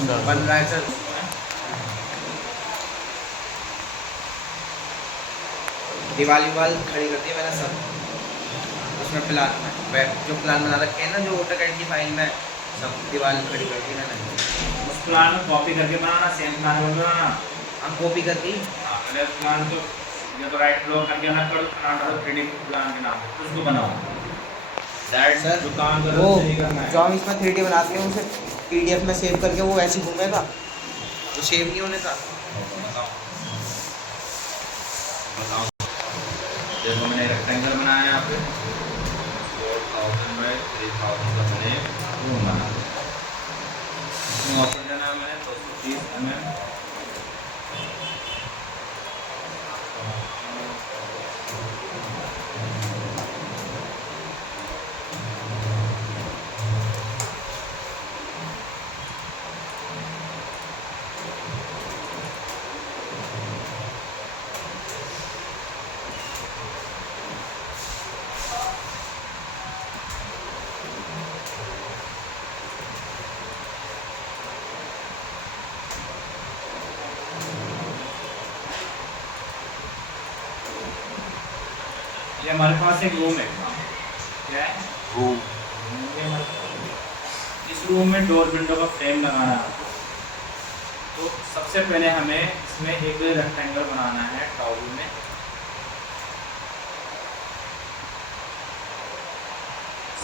बन रहा है सर। दिवाली वाल खड़ी कर दी मैंने सब, उसमें प्लान जो प्लान बना रखे हैं ना, जो AutoCAD की फाइल में सब दीवार खड़ी कर दी मैंने। उस प्लान को कॉपी करके बनाना, सेम प्लान में बनाना। हम कॉपी कर दी। हाँ, पहले उस प्लान को या तो राइट क्लिक करके अलग करो, कनाडा 3D प्लान के नाम पे उसको बनाओ। दैट सर जो काम कर रहे वो हो सही करना है। जो हम इसमें 3D बनाते हैं उसे PDF में सेव करके वो वैसे ही घूमेगा, वो सेव नहीं होने का। बताओ बताओ। देखो मैंने रेक्टेंगल बनाया है यहाँ पे 4000 बाय 3000 का मैंने रूम बनाया। इसमें ऑफर देना है मैंने 230 mm। ये हमारे पास एक रूम है। क्या है? रूम। इस रूम में डोर विंडो का फ्रेम लगाना है आपको। तो सबसे पहले हमें इसमें एक रेक्टेंगल बनाना है टॉप में।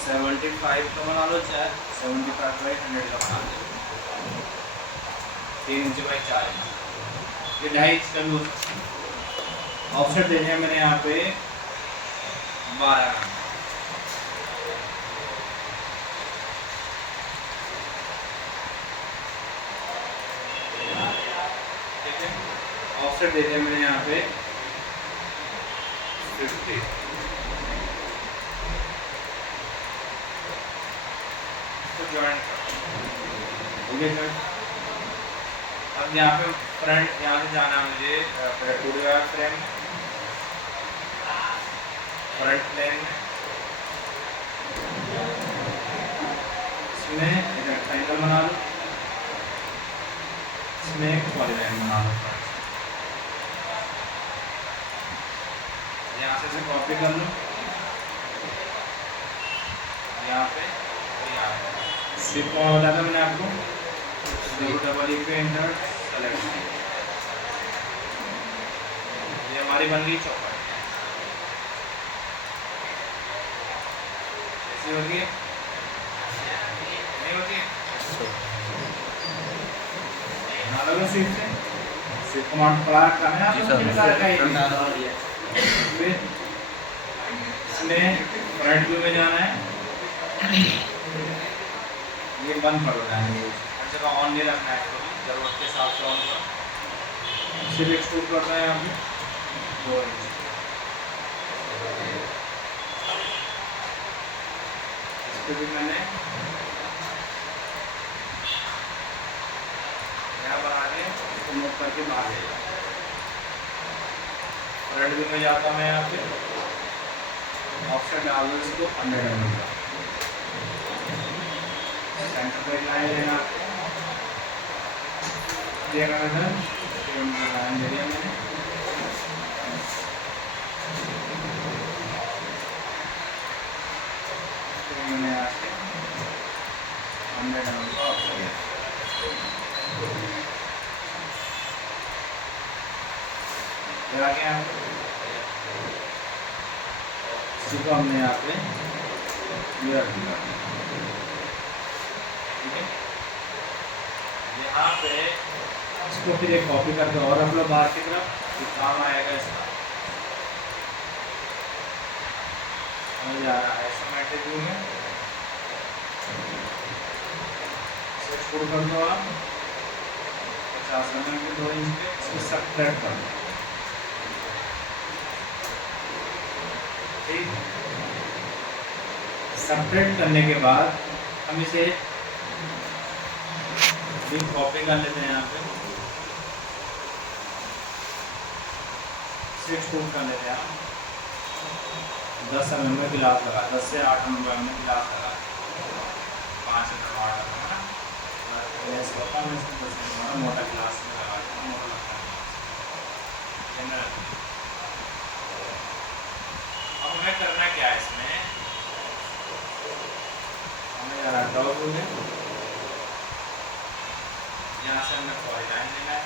सेवेंटी 75 का बना लो, चाहे 75 बाई 100 का बना लो। 3 इंच बाई 4 इंच, ये 2.5 इंच का भी हो सकता है। ऑफसेट देने हैं मैंने यहाँ पे 12 का। ऑफसेट दे दिया मैंने यहाँ पे 50। तो ज्वाइन कर। अब यहाँ पे फ्रंट, यहाँ से जाना है मुझे फ्रेम फ्रंट प्लेन में। इसमें एक रेक्टेंगल बना लो, इसमें एक पॉलीलाइन बना लो। यहाँ से कॉपी कर लो, यहाँ पे यहाँ पे सिर्फ कौन बताया था मैंने आपको, डबल पे एंटर सेलेक्ट। ये हमारी बन गई चौपाई। ऐसी होती है, नहीं होती है ना? लगा सिर्फ कमांड पढ़ा रखा है आपको। फिर इसमें फ्रंट व्यू में जाना है, ये बंद कर देना है, हर जगह ऑन नहीं रखना है, इसको जरूरत के हिसाब से ऑन करो। सिर्फ एक्सट्रूड करना है यहाँ पे 2 इंच। इस पे भी मैंने यहाँ बना के इसको मूव करके बाहर ले जाऊँ। फ्रंट व्यू में जाता हूँ मैं, यहाँ पे ऑप्शन डाल दो इसको 100 mm का। सेंटर पे लाइन लेना आपको, ये लाइन दे दिया मैंने। तो मैंने यहाँ से 100 mm का ऑप्शन दिया। आगे आपको इसी को हमने यहाँ पे क्लियर किया। ठीक है, यहाँ पे इसको फिर एक कॉपी करके और अपलोड बाहर की तरफ, तो काम आएगा इसका। समझ आ रहा है? आइसोमेट्रिक व्यू में इसे एक्सपोर्ट कर दो आप 50 mm के 2 इंच के, इसको सबट्रैक्ट कर दो। ठीक, सबट्रैक्ट करने के बाद हम इसे कॉपी कर लेते हैं, यहाँ पे इसे एक्सपोर्ट कर लेते हैं। 10 mm में गिलास लगा, 10 से 8 mm में गिलास लगा, 5 से 8 mm होता है, मैं इसको बस मोटा ग्लास में लगा देता हूँ, मोटा लगता है जनरल। अब हमें करना क्या है इसमें, हमें यार ड्रॉप हो गया, यहाँ से हमें पॉइंट लेना है,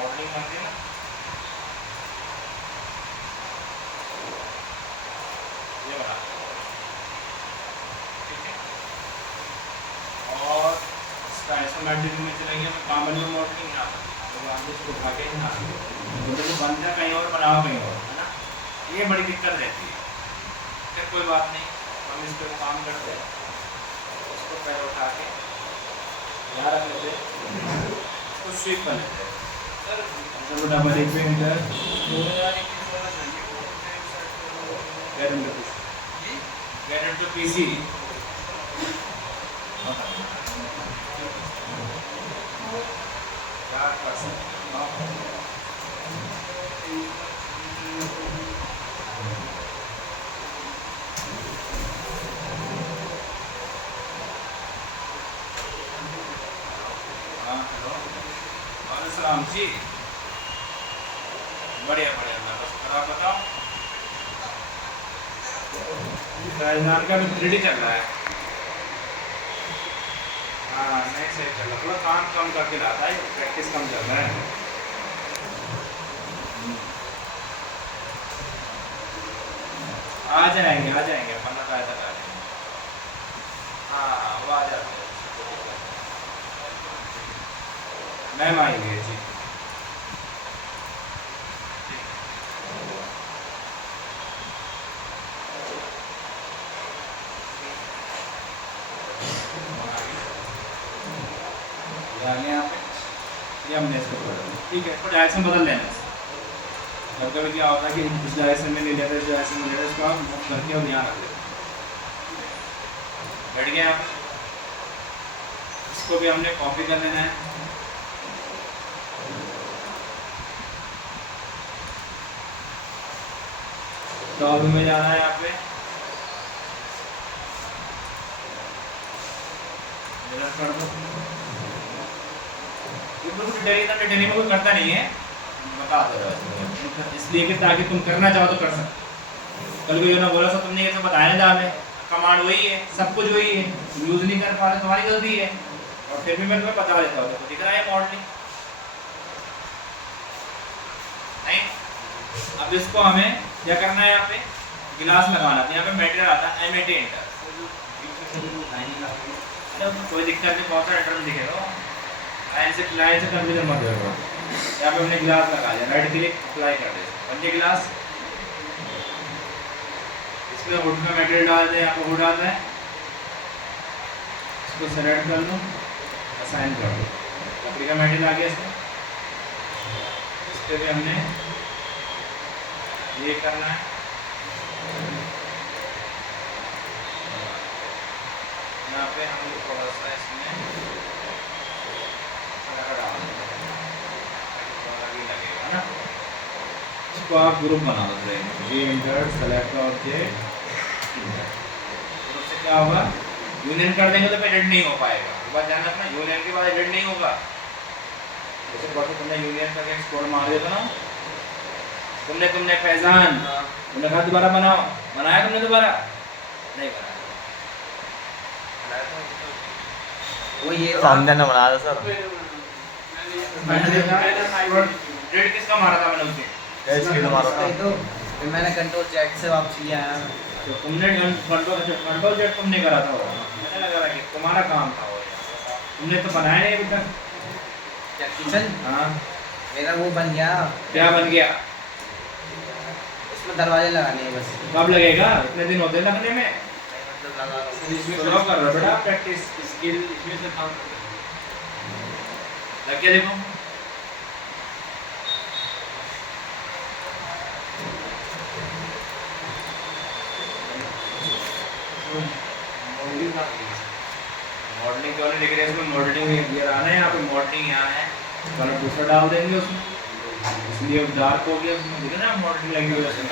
मॉडलिंग बनती है ना, ये बना, ठीक है। और इसका आइसोमेट्रिक में चलेंगे, हमें कॉमन में मॉडलिंग यहाँ तो आप इसको उठा के यहाँ तो बन जाए कहीं और, बनाओ कहीं और, है ना, ये बड़ी दिक्कत रहती है। फिर कोई बात नहीं, हम इस पर काम करते हैं, इसको पहले उठा के यहाँ रख लेते हैं, इसको स्वीप कर लेते हैं। डबल एक पे इधर get into PC क्या कर सकते हैं हेलो वालेकुम सलाम जी, बढ़िया बढ़िया, मैं बस आप बताओ। राजस्थान का भी 3D चल रहा है, हाँ नहीं सही चल रहा, थोड़ा काम कम करके लाता है, प्रैक्टिस कम चल रहा है। आ जाएंगे अपना फायदा कर लेंगे, हाँ वो आ जाते हैं, मैम आएंगे जी, यहाँ पे ये हमने इसको पढ़ा, ठीक है, इसको डायरेक्शन बदल लेना है। कभी कभी क्या होता है कि इस डायरेक्शन में नहीं लेते, इस डायरेक्शन में लेते, इसको हम मूव करके और यहाँ रख देते, बैठ गया आप। इसको भी हमने कॉपी कर लेना है, टॉप में जाना है यहाँ पे, कर दो, डिटेलिंग में कोई करता नहीं है, बता दो इसलिए कि ताकि तुम करना चाहो तो कर सकते। कल को ना बोला सब तुमने ये तो बताया ना, हमें कमांड वही है, सब कुछ वही है, तुम यूज नहीं कर पा रहे, तुम्हारी गलती है, और फिर भी मैं तुम्हें बता देता हूँ, दिख रहा है मॉडलिंग नहीं। अब इसको हमें क्या करना है, यहाँ पे गिलास लगाना है, यहाँ पे मेटेरियल आता है MAT एंटर, कोई दिक्कत नहीं, बहुत सारा एंटर दिखेगा, लाइन से कंफ्यूजन मत करो। यहाँ पे हमने गिलास लगा लिया, राइट क्लिक अप्लाई कर दे, बन गया गिलास। इसमें हुड में मटेरियल डाल दें, यहाँ पे हुड डाल दें, इसको सेलेक्ट कर लो, असाइन कर दो, लकड़ी का मटेरियल आ गया इसमें। इस पर भी हमने ये करना है, यहाँ पे हम थोड़ा सा इसमें लगेगा ना, इसको आप ग्रुप बना दो, जी इंटर सेलेक्ट ऑब्जेक्ट, ग्रुप से क्या होगा, यूनियन कर देंगे तो फिर एडिट नहीं हो पाएगा, बात ध्यान रखना, यूनियन के बाद एडिट नहीं होगा। जैसे बात तुमने यूनियन करके एक्सपोर्ट मार दिया था ना, तुमने फैजान तुमने कहा दोबारा बनाओ, बनाया तुमने दोबारा नहीं बनाया, वो ये सामने ना बना दो सर, रेड किसका मारा था मैंने उसके, स्क्रीन मारा था तो फिर मैंने कंट्रोल Z से वापस लिया है, तो तुमने कंट्रोल Z तुमने करा था, मैंने लगा कि तुम्हारा काम था वो, तुमने तो बनाया नहीं अभी तक। क्या किचन? हाँ मेरा वो बन गया, क्या बन गया, उसमें दरवाजे लगाने हैं बस। कब लगेगा, इतने दिन होते लगने में, मतलब लगा रहा हूँ। तो कर रहा बेटा प्रैक्टिस स्किल, इसमें से काम लग गया, देखो मॉडलिंग मॉडलिंग क्यों नहीं दिख रही है इसमें? मॉडलिंग ये आना है, यहाँ पे मॉडलिंग यहाँ है, कलर दूसरा डाल देंगे उसमें, इसलिए डार्क हो गया उसमें, दिखे ना मॉडलिंग लगी हुई है उसमें।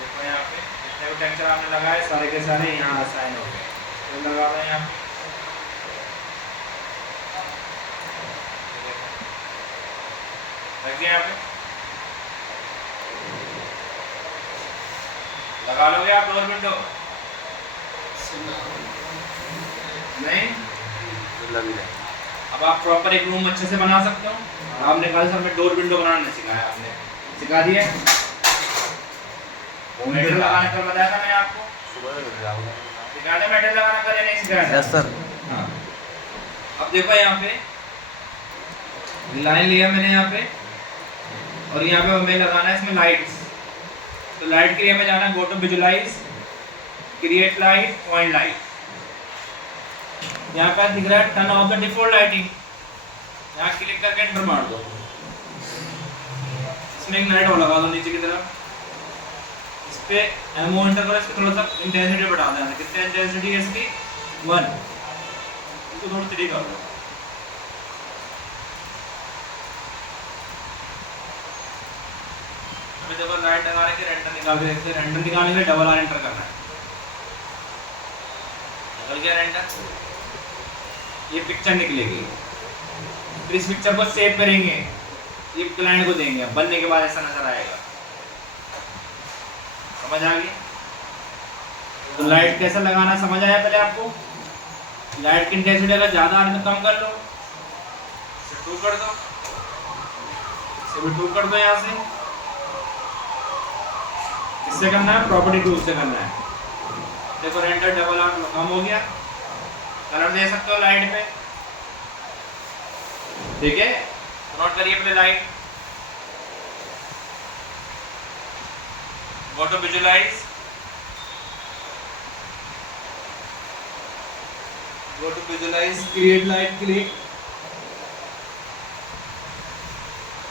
देखो यहाँ पे जितने भी टेक्सचर आपने लगाए सारे के सारे यहाँ असाइन हो गए। तो लगा रहे हैं यहाँ पे, लग गया यहाँ पे, लगा लोगे आप डोर विंडो? नहीं, अब आप प्रॉपर एक रूम अच्छे से बना सकते हो। आपने कहा सर मैं डोर विंडो बनाना नहीं सिखाया, आपने सिखा दिया। मेटल लगाना कल बताया था मैंने आपको, सिखा दिया मेटल लगाना, कल या नहीं सिखाया? Yes sir. हाँ, अब देखो यहाँ पे लाइन लिया मैंने यहाँ पे, और यहाँ पे हमें लगाना है इसमें लाइट्स। तो लाइट के लिए हमें जाना है go to visualize, create light, point light. यहाँ पर दिख रहा है turn off the default lighting, यहाँ क्लिक करके एंटर मार दो। इसमें एक लाइट और लगा दो नीचे की तरफ, इस पे एमओ एंटर करो, इसको थोड़ा सा इंटेंसिटी बढ़ा देना। कितनी इंटेंसिटी है इसकी? 1। इसको थोड़ा 3 कर दो। अभी देखो लाइट लगा के रेंडर निकाल के देखते हैं। रेंडर निकालने के लिए डबल आर एंटर करना है। निकल गया रेंडर, ये पिक्चर निकलेगी। फिर इस पिक्चर को सेव करेंगे, ये क्लाइंट को देंगे, बनने के बाद ऐसा नजर आएगा। समझ आ गई? तो लाइट कैसे लगाना समझ आया पहले आपको? लाइट की इंटेंसिटी अगर ज्यादा आ रही है तो कम कर लो, इसे 2 कर दो, इसे भी 2 कर दो। यहाँ से किससे करना है? प्रॉपर्टी टूल से करना है। देखो रेंडर डबल आर कम हो गया। कलर दे सकते हो लाइट पे, ठीक है? नोट करिए अपने light, go to visualize, go to visualize, create light click,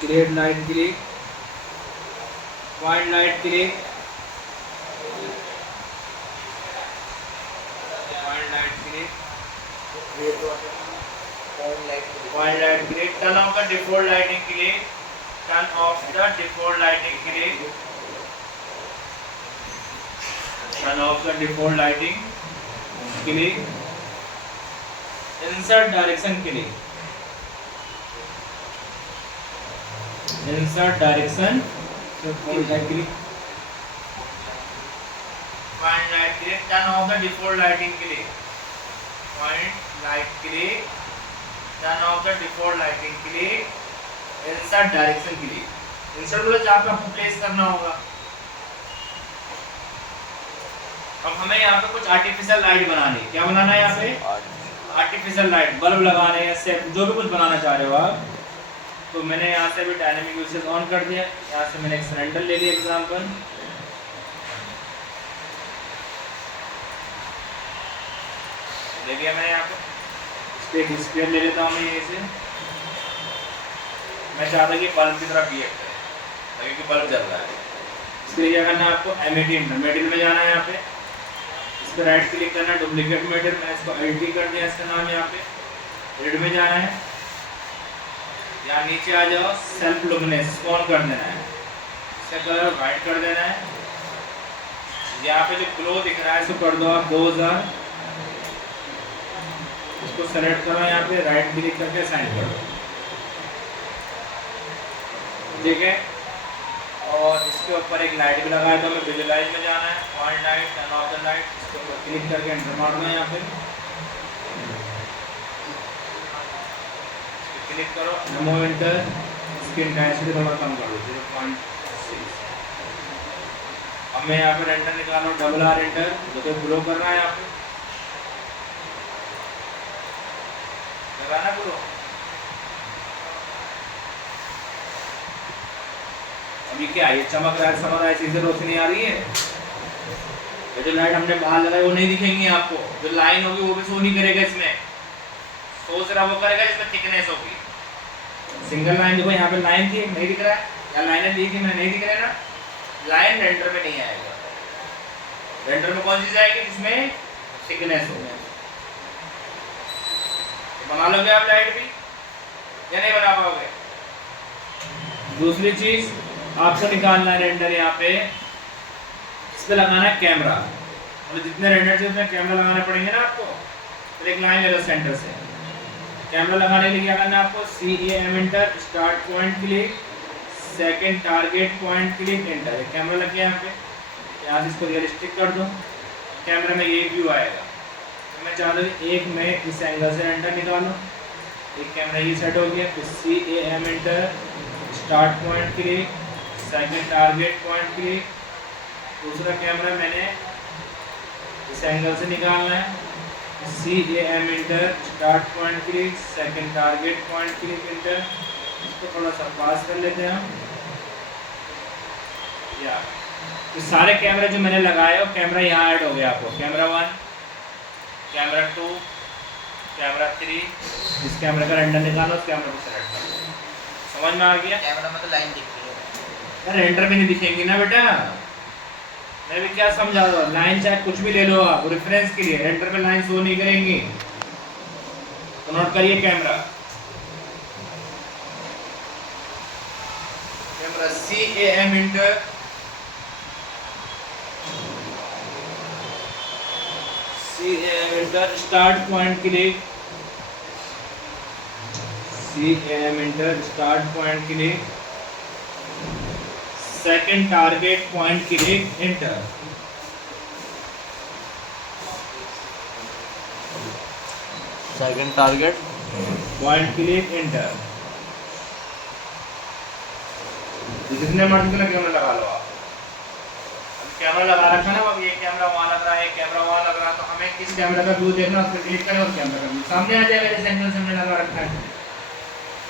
create light click, point light click, point light click, point light click, turn off the default lighting click, turn off the default lighting click, turn off the default lighting click, insert direction click, insert direction click, point light click, turn off the default lighting click, point light click, turn off the default lighting click, insert direction click. Insert मतलब जहाँ पे आपको place करना होगा। अब हमें यहाँ पे कुछ आर्टिफिशियल लाइट बनानी है। क्या बनाना है यहाँ पे? आर्टिफिशियल लाइट, बल्ब लगाने हैं, सेट, जो भी कुछ बनाना चाह रहे हो आप। तो मैंने यहाँ से भी डायनेमिक यूसेज ऑन कर दिया। यहाँ से मैंने एक सिलेंडर ले लिया एग्जाम्पल, ले लिया मैंने यहाँ पे। इस पे एक स्क्वायर ले लेता हूँ मैं यहीं से। मैं चाहता कि बल्ब की तरफ बिहेव करे, क्योंकि बल्ब जल रहा है। इसके लिए क्या करना है आपको? एमिटी मेटल में जाना है। यहाँ पे इस पर राइट क्लिक करना है, डुप्लीकेट मेटल, मैं इसको एडिट कर दिया इसका नाम। यहाँ पे एडिट में जाना है, यहाँ नीचे आ जाओ, सेल्फ लुमिनेंस इसको ऑन कर देना है, इसका कलर वाइट कर देना है। यहाँ पे जो ग्लो दिख रहा है इसको कर दो आप 2000, इसको सेलेक्ट करो, यहाँ पे राइट क्लिक करके साइन कर दो, ठीक है? और इसके ऊपर एक लाइट भी लगाया था, हमें विजुलाइज में जाना है, point light, turn off the light, इसके ऊपर क्लिक करके एंटर मार दो। यहाँ पे क्लिक करो, नमो एंटर, इसकी इंटेंसिटी थोड़ा कम कर दो 0.6। अब मैं यहाँ पे एंटर निकालो, डबल आर एंटर, जो तो ग्लो कर रहा है यहाँ पे, लगाना ग्लो। अभी क्या है, ये चमक रहा है, समझ रहा है, चीजें रोशनी आ रही है। ये जो लाइट हमने बाहर लगाई वो नहीं दिखेंगी आपको, जो लाइन होगी वो भी शो नहीं करेगा इसमें, शो सिर्फ वो करेगा जिसमें थिकनेस होगी। सिंगल लाइन देखो यहाँ पे लाइन थी, नहीं दिख रहा है, या लाइनें दी थी मैंने, नहीं दिख रहा है ना, लाइन रेंडर में नहीं आएगा। रेंडर में कौन सी जाएगी जिसमें थिकनेस हो। बना लोगे आप लाइट भी या नहीं बना पाओगे। दूसरी चीज आपको निकालना है रेंडर, यहाँ पे इस पे लगाना है कैमरा, मतलब जितने रेंडर से उसमें कैमरा लगाने पड़ेंगे ना आपको। फिर एक लाइन ले लो सेंटर से, कैमरा लगाने के लिए क्या करना है आपको, CAM inter, start point click, second target point click, enter. Camera लग गया यहाँ पे, यहाँ से इसको रियलिस्टिक कर दो, कैमरे में ये व्यू आएगा। तो मैं चाहता हूँ एक में इस एंगल से एंटर निकालो, एक कैमरा ये सेट हो गया। फिर CAM inter, start point click, second target point click, दूसरा कैमरा मैंने इस एंगल से निकालना है, CAM inter, start point click, second target point click, inter. इसको थोड़ा सा पास कर लेते हैं हम। या तो सारे कैमरे जो मैंने लगाए वो कैमरा यहाँ ऐड हो गया आपको, कैमरा 1, कैमरा 2, कैमरा 3। इस कैमरे का रेंडर निकालो, उस कैमरे को सेलेक्ट करो। समझ में आ गया। कैमरा में तो लाइन दिख रही है, रेंडर भी नहीं दिखेंगी ना बेटा, मैं भी क्या समझा रहा हूँ। लाइन चाहे कुछ भी ले लो आप रेफरेंस के लिए, रेंडर में लाइन शो नहीं करेंगी। तो नोट करिए camera CAM inter, CAM inter, start point click, CAM inter, start point click, second target point click, enter. Second target point click, enter. जितने मर्जी का कैमरा लगा लो आप। कैमरा लगा रखा ना, अब ये कैमरा वहाँ लग रहा है, कैमरा वहाँ लग रहा है, तो हमें किस कैमरा का व्यू देखना, उस पर क्लिक करें और कैमरा का व्यू सामने आ जाएगा जैसे एंगल से हमने लगा रखा है।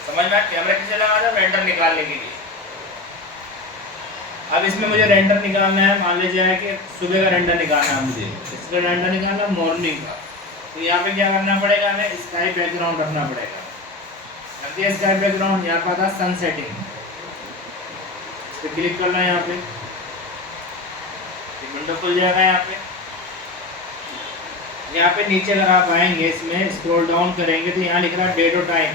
समझ में आया। कैमरा किसे लगा था, रेंडर निकालने के लिए। अब इसमें मुझे रेंडर निकालना है, मान लीजिए कि सुबह का रेंडर निकालना है मुझे, इसका रेंडर निकालना मॉर्निंग का। तो यहाँ पे क्या करना पड़ेगा, हमें स्काई बैकग्राउंड रखना पड़ेगा। रख दिया स्काई बैकग्राउंड, यहाँ पर आता सन सेटिंग, इस पर क्लिक करना है। यहाँ पे विंडो खुल जाएगा। यहाँ पे नीचे अगर आप आएंगे, इसमें स्क्रॉल डाउन करेंगे तो यहाँ लिख रहा है डेट और टाइम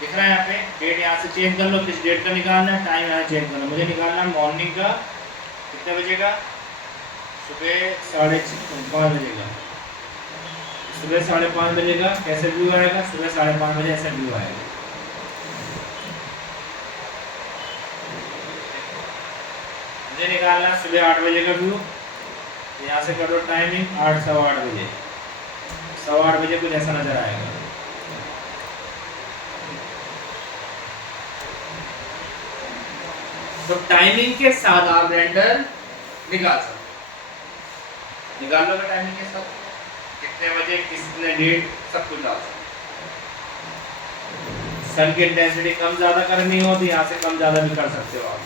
दिख रहा है। यहाँ पे डेट यहाँ से चेंज कर लो, किस डेट का निकालना है, टाइम यहाँ चेंज करना। मुझे निकालना है मॉर्निंग का, कितने बजे का, सुबह 5:30 बजे का। सुबह 5:30 बजे का कैसे व्यू आएगा, सुबह 5:30 बजे ऐसा व्यू आएगा। मुझे निकालना है सुबह 8 बजे का व्यू, यहाँ से कर दो टाइमिंग 8, 8:15 बजे, 8:15 बजे कुछ ऐसा नजर आएगा। तो टाइमिंग के साथ आप रेंडर निकाल सकते, निकाल लो टाइमिंग के साथ, कितने बजे, कितने डेट, सब कुछ डाल सकते। सन की इंटेंसिटी कम ज्यादा करनी हो तो यहाँ से कम ज्यादा भी कर सकते हो आप।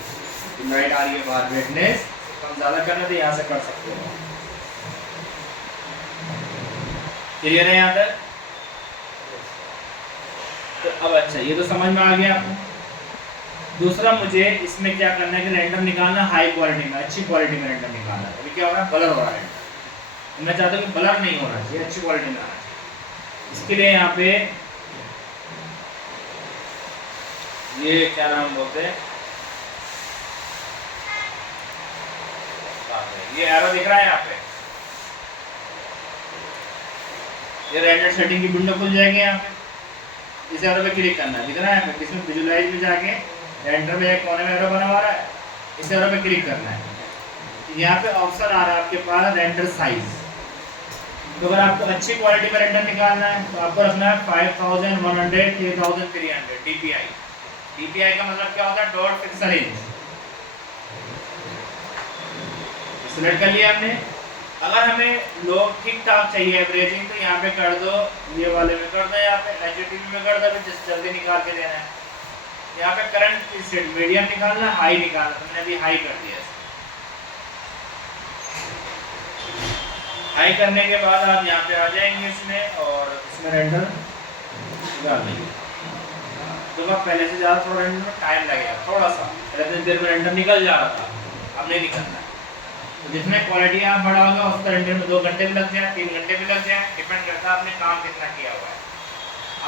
लाइट आ रही है बाहर, ब्राइटनेस कम ज्यादा करना तो यहाँ से कर सकते हो। क्लियर है यहाँ तक। तो अब अच्छा, ये तो समझ में आ गया आपको। दूसरा मुझे इसमें क्या करना है कि रेंडर निकालना हाई क्वालिटी में, अच्छी क्वालिटी में रेंडर निकालना है। अभी क्या हो रहा है, ब्लर हो रहा है। तो मैं चाहता हूँ कि ब्लर नहीं होना चाहिए, अच्छी क्वालिटी में आना चाहिए। इसके लिए यहाँ पे ये क्या नाम बोलते हैं, ये एरो दिख रहा है यहाँ पे, ये रेंडर सेटिंग की विंडो खुल जाएगी। यहाँ पे इस एरो पे क्लिक करना है, दिख रहा है यहाँ पे। इसमें विजुलाइज में जाके रेंडर में एक कोने में एरो बना हुआ है, इस एरो पे क्लिक करना है। यहाँ पे ऑप्शन आ रहा है आपके पास रेंडर साइज। तो अगर आपको अच्छी क्वालिटी में रेंडर निकालना है तो आपको रखना है 5100 3300 DPI। DPI का मतलब क्या होता है, डॉट पिक्सल इंच। सिलेक्ट कर लिया हमने। अगर हमें लोग ठीक ठाक चाहिए एवरेजिंग, तो यहाँ पे कर दो, ये वाले में कर दो, यहाँ पे HDTV में कर दो, जिस जल्दी निकाल के देना है। यहाँ पे करंट मीडियम निकालना, हाई निकालना, तो मैंने अभी हाई कर दिया। हाई करने के बाद आप यहाँ पे आ जाएंगे इसमें, और इसमें रेंडर डाल देंगे। तो पहले से ज़्यादा थोड़ा रेंडर में टाइम लगेगा, थोड़ा सा। पहले तो देर में रेंडर निकल जा रहा था, अब नहीं निकलना है। तो जितने क्वालिटी आप बढ़ाओगे उसका रेंडर में 2 घंटे भी लग जाए, 3 घंटे भी लग जाए, डिपेंड करता है आपने काम कितना किया हुआ है।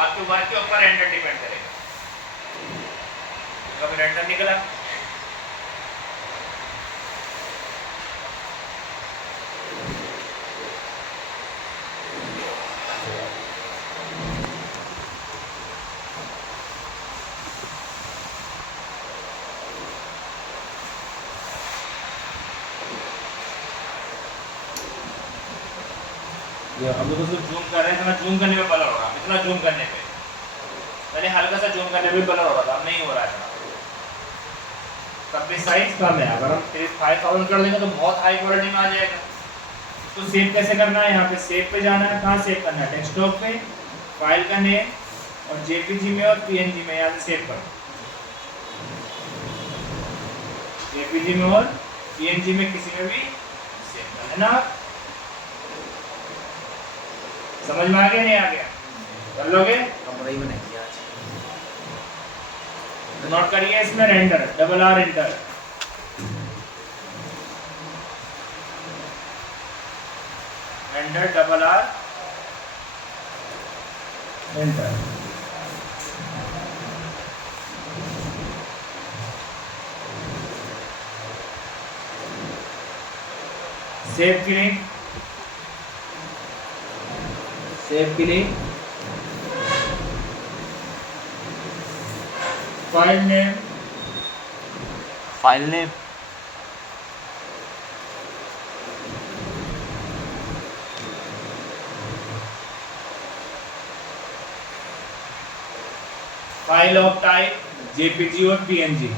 आपके वर्क के ऊपर रेंडर डिपेंड करेगा। कभी रेंडर निकला ये हम लोग उसको जूम कर रहे हैं, इतना जूम करने में ब्लर हो रहा है, इतना जूम करने पे पहले हल्का सा जूम करने में ब्लर हो रहा था, अब नहीं हो रहा है इतना। तब भी साइज कम है, अगर हम 5000 कर लेंगे तो बहुत हाई क्वालिटी में आ जाएगा। इसको सेव कैसे करना है, यहाँ पे सेव पे जाना है, कहाँ सेव करना है, डेस्कटॉप पे, फाइल का नेम और जेपीजी में और पीएनजी में यहाँ से सेव करो। जेपीजी में और पीएनजी में किसी में भी सेव कर लेना। समझ में आ गया नहीं आ गया, कर लोगे? कमरा ही बनाएंगे आज। तो नोट करिए इसमें render, double R enter, render double R enter. Save के लिए, सेव के लिए file name, file name file of type JPG और पीएनजी।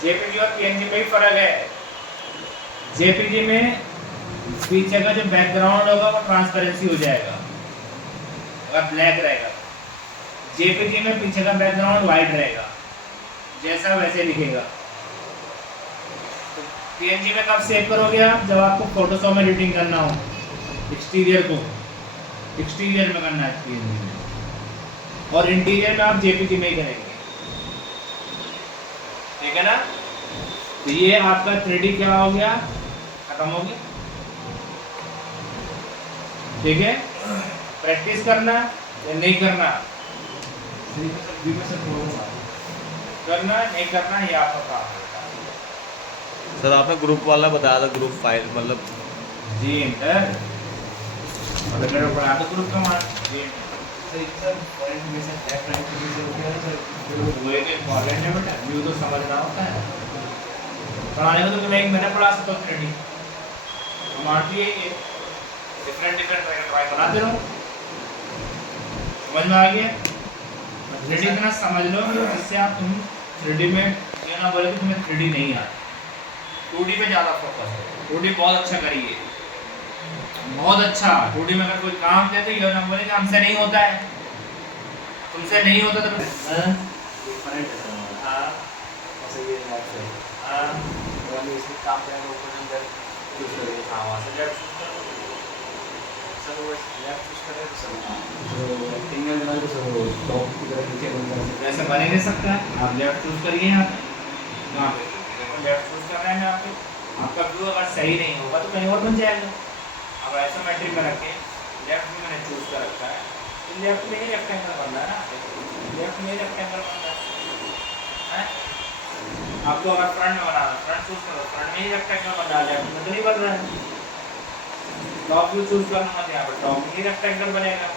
जेपीजी और पीएनजी में ही फर्क है। जेपीजी में पीछे का जो बैकग्राउंड होगा वो ट्रांसपेरेंसी हो जाएगा अगर ब्लैक रहेगा। जेपीजी में पीछे का बैकग्राउंड वाइट रहेगा, जैसा वैसे दिखेगा। तो पीएनजी में कब सेव करोगे आप, जब आपको फोटोशॉप में एडिटिंग करना हो, एक्सटीरियर को एक्सटीरियर में करना है पीएनजी में, और इंटीरियर में आप जेपीजी में ही करेंगे, ठीक है ना। तो ये आपका 3D क्या हो गया, खत्म हो गया, ठीक है। प्रैक्टिस करना या नहीं करना, करना नहीं करना ये आपका काम है। सर आपने ग्रुप वाला बताया था, ग्रुप फाइल मतलब जी इंटर मतलब मेरा पढ़ा तो ग्रुप का मान जी वो एक इम्पोर्टेंट है बेटा, व्यू तो समझना होता है। पढ़ाने को तो मैंने पढ़ा सकता हूँ 3D, मान लिए ये डिफरेंट ट्राई बनाते रहो, समझ में आ गया। 3D इतना समझ लो जिससे आप तुम 3D में ये ना बोले कि तुम्हें 3D नहीं आता, 2D पे ज़्यादा फोकस है। 2D बहुत अच्छा करिए, बहुत अच्छा। 2D में अगर कोई काम दे तो ये ना बोले कि हमसे नहीं होता है, तुमसे नहीं होता तो वैसे बन ही नहीं सकता है। आप लेफ्ट चूज करिए, यहाँ पे लेफ्ट चूज कर रहे हैं यहाँ पे। आपका व्यू अगर सही नहीं होगा तो कहीं और बन जाएगा। अब आइसोमेट्रिक में रखें, लेफ्ट भी मैंने चूज कर रखा है, तो लेफ्ट में ही रेक्टेंगल बनना है ना, लेफ्ट में ही रेक्टेंगल बनना है। आपको अगर फ्रंट में बनाना, फ्रंट चूज करो, फ्रंट में ही रेक्टेंगल बनना है, लेफ्ट में तो नहीं बन रहा है। टॉप व्यू चूज करना मत, यहाँ पर टॉप में ही रेक्टेंगल बनेगा।